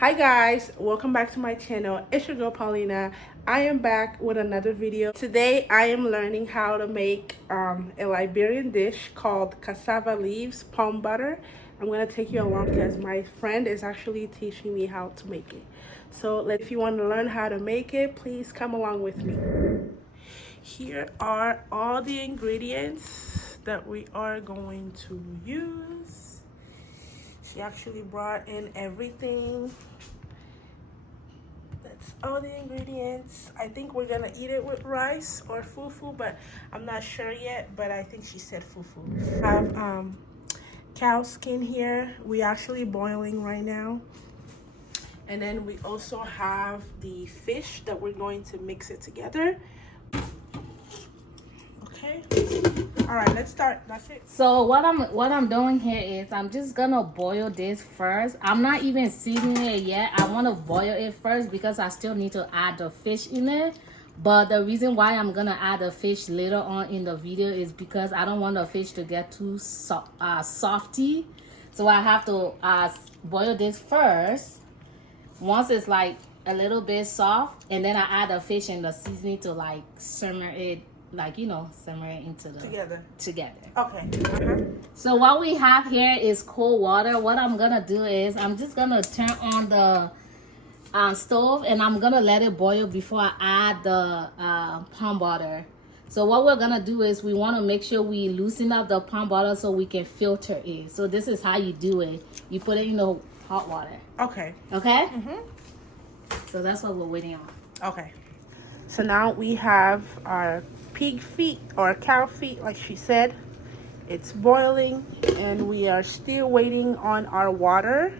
Hi guys, welcome back to my channel. It's your girl Paulina. I am back with another video. Today I am learning how to make a Liberian dish called cassava leaves palm butter. I'm going to take you along because my friend is actually teaching me how to make it. So if you want to learn how to make it, please come along with me. Here are all the ingredients that we are going to use. She actually brought in everything. That's all the ingredients. I think we're gonna eat it with rice or fufu, but I'm not sure yet, but I think she said fufu. I have cow skin here. We're actually boiling right now. And then we also have the fish that we're going to mix it together. Okay. All right, let's start. That's it. So what I'm doing here is I'm just gonna boil this first. I'm not even seasoning it yet. I want to boil it first because I still need to add the fish in it. But the reason why I'm gonna add the fish later on in the video is because I don't want the fish to get too softy. So I have to boil this first. Once it's like a little bit soft, and then I add the fish and the seasoning to like simmer it. Like, you know, simmer it into the together. Okay. So what we have here is cold water. What I'm gonna do is I'm just gonna turn on the stove, and I'm gonna let it boil before I add the palm butter. So what we're gonna do is we want to make sure we loosen up the palm butter so we can filter it. So this is how you do it. You put it in the hot water. Okay. Okay. So that's what we're waiting on. Okay. So now we have our pig feet or cow feet, like she said. It's boiling, and we are still waiting on our water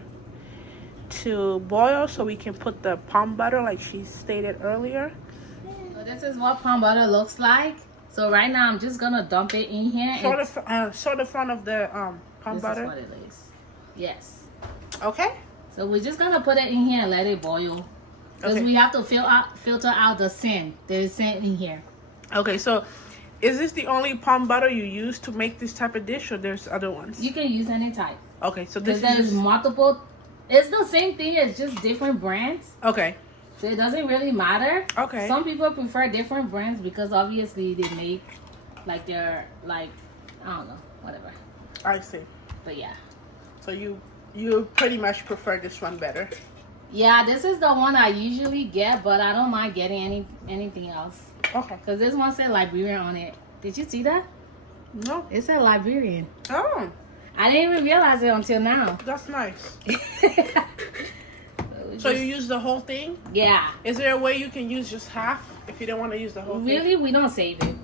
to boil so we can put the palm butter, like she stated earlier. So this is what palm butter looks like. So right now I'm just gonna dump it in here. Show the front of the palm butter. This is what it is. Yes. Okay. So we're just gonna put it in here and let it boil. Because we have to filter out the sand. There's sand in here. Okay, so is this the only palm butter you use to make this type of dish, or there's other ones? You can use any type. Okay, so this is there's multiple. It's the same thing. It's just different brands. Okay. So it doesn't really matter. Okay. Some people prefer different brands because obviously they make like they're like, I don't know, whatever. I see. But yeah. So you pretty much prefer this one better. Yeah, this is the one I usually get, but I don't mind getting anything else. Okay. Because this one said Liberian on it. Did you see that? No. It said Liberian. Oh. I didn't even realize it until now. That's nice. So you use the whole thing? Yeah. Is there a way you can use just half if you don't want to use the whole thing? Really? We don't save it.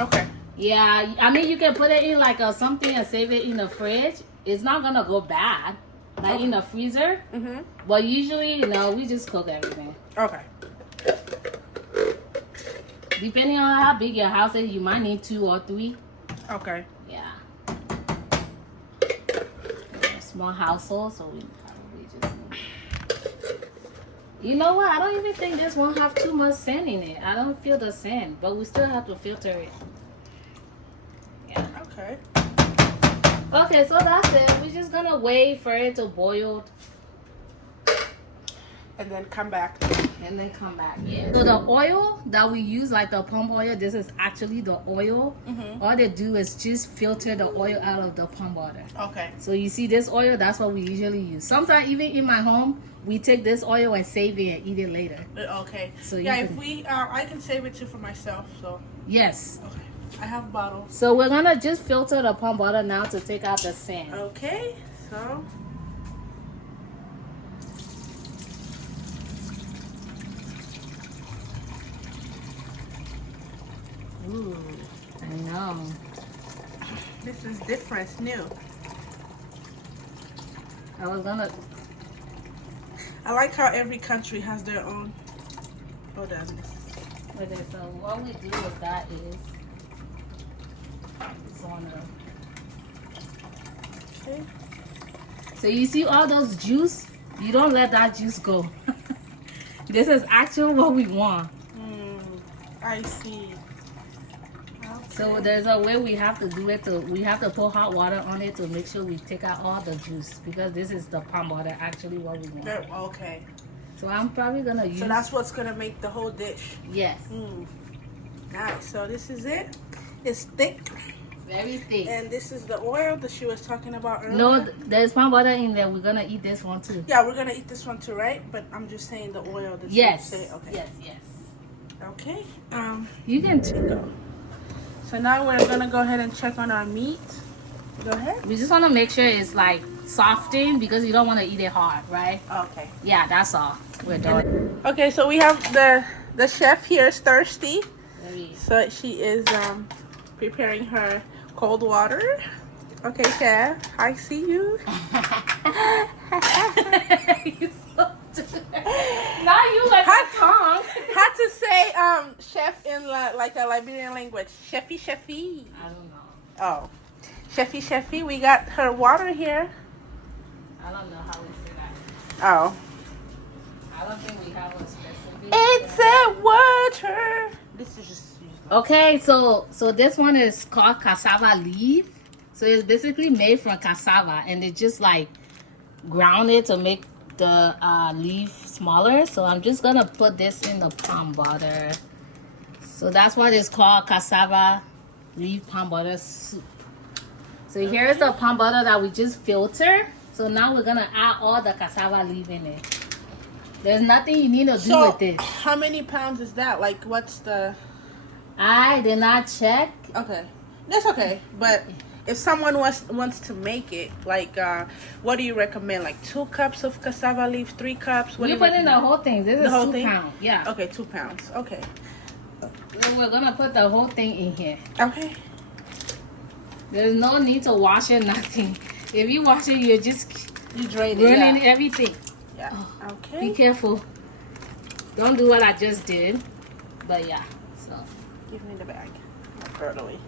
Okay. Yeah. I mean, you can put it in like something and save it in the fridge. It's not going to go bad. Like in the freezer. But usually, you know, we just cook everything. Okay. Depending on how big your house is, you might need 2 or 3. Okay. Yeah. We're a small household, so we probably just need... You know what? I don't even think this won't have too much sand in it. I don't feel the sand, but we still have to filter it. Yeah. Okay. Okay, so that's it. We're just gonna wait for it to boil. And then come back. And then come back, yeah. So the oil that we use, like the palm oil, this is actually the oil. All they do is just filter the oil out of the palm butter. Okay. So you see this oil, that's what we usually use. Sometimes even in my home, we take this oil and save it and eat it later. Okay. So yeah, if we, I can save it too for myself, so. Yes. Okay. I have bottles. So we're gonna just filter the palm butter now to take out the sand. Okay, so. Ooh, I know. This is different, it's new. I like how every country has their own. Hold on. Okay, so what we do with that is Okay. So you see all those juice? You don't let that juice go. This is actually what we want. I see. So there's a way we have to do it. We have to put hot water on it to make sure we take out all the juice, because this is the palm butter actually what we want. Okay. So I'm probably gonna use. So that's what's gonna make the whole dish. Yes. Nice. So this is it. It's thick. Very thick. And this is the oil that she was talking about earlier. No, there's palm butter in there. We're gonna eat this one too. Yeah, we're gonna eat this one too, right? But I'm just saying the oil that Yes. you say. Okay. Yes. Yes. Okay. You can. Go. So now we're gonna go ahead and check on our meat. Go ahead. We just want to make sure it's like softened, because you don't want to eat it hard, right? Okay. Yeah, that's all. We're done. Okay, so we have the chef here is thirsty. So she is preparing her cold water. Okay, chef, I see you. Not you, like my tongue. How to say chef in like a Liberian language? Chefy, chefy. I don't know. Oh, chefy, chefy. We got her water here. I don't know how we say that. Oh. I don't think we have a specific. It's a water. This is just. Okay, so this one is called cassava leaf. So it's basically made from cassava, and they just like ground it to make the leaf smaller. So I'm just gonna put this in the palm butter. So that's what it's called, cassava leaf palm butter soup. So here's the palm butter that we just filtered. So now we're gonna add all the cassava leaf in it. There's nothing you need to do with this. How many pounds is that? Like, what's the? I did not check. Okay, that's okay. But if someone wants to make it, like, what do you recommend? Like 2 cups of cassava leaf, 3 cups? What We do you put in recommend? the whole thing. This The is whole 2 thing? pounds. Yeah. Okay, 2 pounds. Okay. So we're gonna put the whole thing in here. Okay. There's no need to wash it, nothing. If you wash it, you're just You drain it. ruining Yeah. everything. Yeah. Be Okay. careful. Don't do what I just did. But yeah. So Give me the bag. I'll throw it away.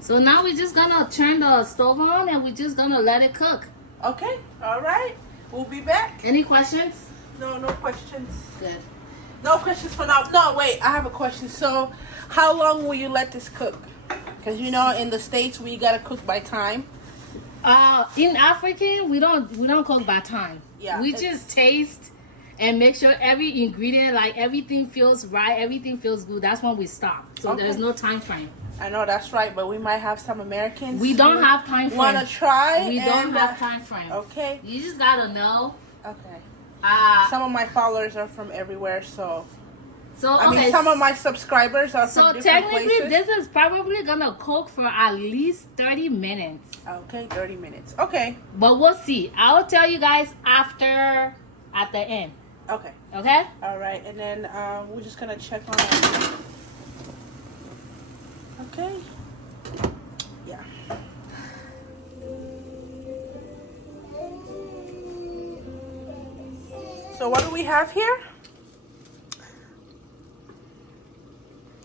so now we're just gonna turn the stove on, and we're just gonna let it cook. Okay. All right. We'll be back. Any questions? No questions. Good. No questions for now. No, wait. I have a question. So, how long will you let this cook? Because you know, in the States, we gotta cook by time. In African, we don't cook by time. Yeah, We it's- just taste and make sure every ingredient, like everything feels right, everything feels good. That's when we stop. So Okay. there's no time frame. I know that's right, but we might have some Americans. We don't have time frame. Want to try? We don't and, have time frame. Okay. You just gotta know. Okay. Some Some of my followers are from everywhere, so so I okay. mean, some of my subscribers are so from different technically, places. this is probably gonna cook for at least 30 minutes. Okay, 30 minutes. Okay. But we'll see. I'll tell you guys after at the end. Okay. Okay? All right, and then we're just gonna check on it. Okay. Yeah. So what do we have here?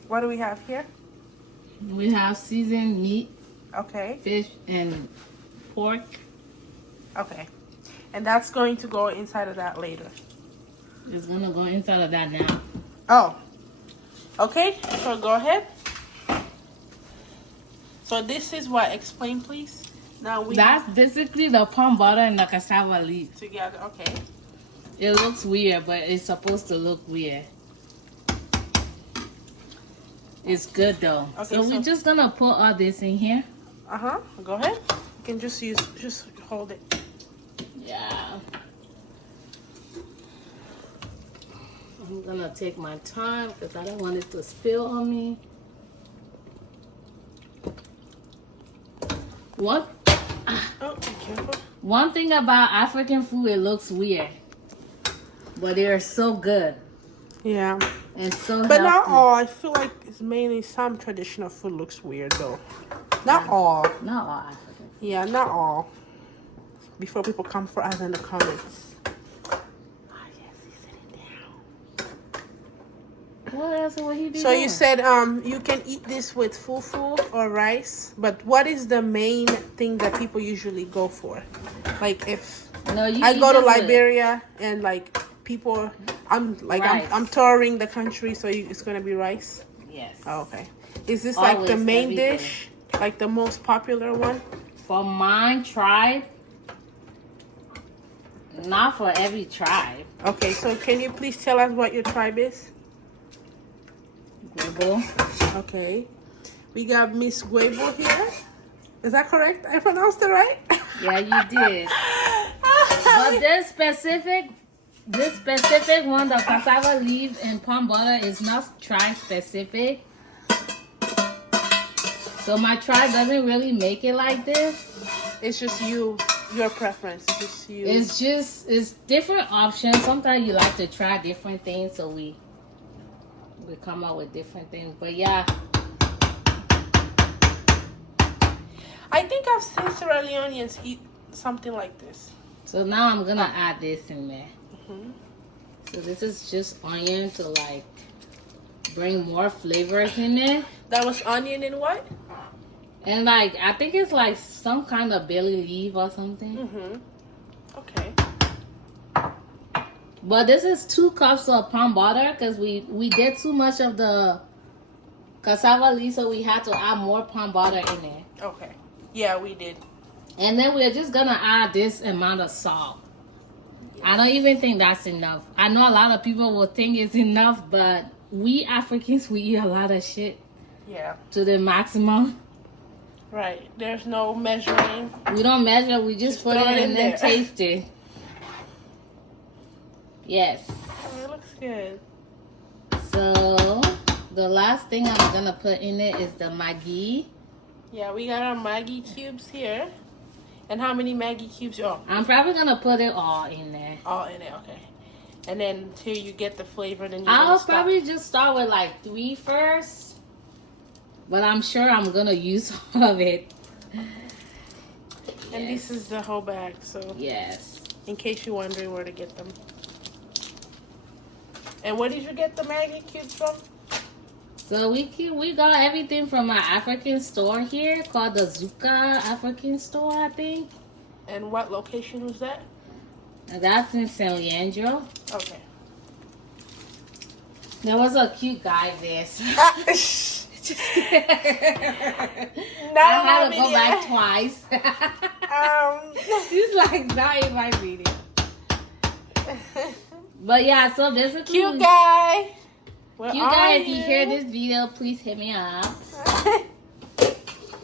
What do we have here? We have seasoned meat, Okay. fish, and pork. Okay. And that's going to go inside of that later. It's gonna go inside of that now. Oh. Okay, so go ahead. So this is what? Explain, please. Now we That's basically the palm butter and the cassava leaf. together. Okay. It looks weird, but it's supposed to look weird. It's good though. Okay, so so- we're just gonna put all this in here. Go ahead. You can just hold it. Yeah. I'm gonna take my time because I don't want it to spill on me. What? Oh, be careful. One thing about African food, it looks weird, but they are so good Yeah. and so But not healthy. all. I feel like it's mainly some traditional food looks weird though. Not all. Not all African. Yeah, not all. Before people come for us in the comments. Oh yes, he's sitting down. What else would he be So doing? you said you can eat this with fufu or rice, but what is the main thing that people usually go for? Like if No, you I eat go to this with- Liberia and like people, I'm Rice. touring the country, so it's gonna be rice. Yes. Oh, okay. Is this like the Always, main every day. dish? Like the most popular one? For mine tribe, not for every tribe. Okay, so can you please tell us what your tribe is? Google. Okay. We got Miss Guebo here. Is that correct? I pronounced it right? Yeah, you did. But this specific one, the cassava leaves and palm butter, is not tribe specific. So my tribe doesn't really make it like this. It's just you, your preference. It's just you. It's different options. Sometimes you like to try different things, so we come up with different things. But yeah. I think I've seen Sierra Leoneans eat something like this. So now I'm gonna add this in there. Mm-hmm. So this is just onion to like bring more flavors in there. That was onion and what? And like I think it's like some kind of bay leaf or something. Mm-hmm. Okay. But this is 2 cups of palm butter because we did too much of the cassava leaf, so we had to add more palm butter in there. Okay. Yeah, we did. And then we're just gonna add this amount of salt. I don't even think that's enough. I know a lot of people will think it's enough, but we Africans, we eat a lot of shit. Yeah. To the maximum. Right. There's no measuring. We don't measure, we just put it and then taste it. Yes. Oh, it looks good. So the last thing I'm gonna put in it is the Maggi. Yeah, we got our Maggi cubes here. And how many Maggi cubes? Oh, I'm probably gonna put it all in there. all in it. Okay. And then till you get the flavor, then I'll probably just start with like 3 first. But I'm sure I'm gonna use all of it. And this is the whole bag, so yes. In case you're wondering where to get them. And where did you get the Maggi cubes from? So we got everything from our African store here called the Zuka African store, I think. And what location was that? And that's in San Leandro. Okay. There was a cute guy there. So Not I had to video. go back twice. He's like not in my video. But yeah, so basically, Cute guy. Cute guy, if you hear this video, please hit me up.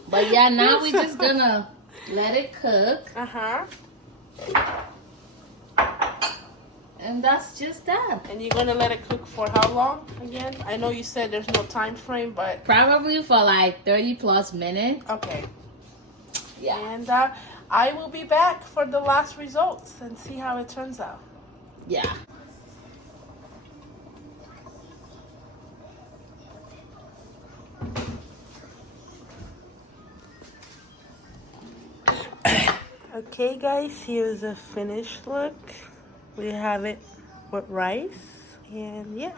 But yeah, now we're just gonna let it cook. And that's just that. And you're gonna let it cook for how long again? I know you said there's no time frame, but probably for like 30 plus minutes. Okay. Yeah. And I will be back for the last results and see how it turns out. Yeah. Okay guys, here's a finished look. We have it with rice and yeah.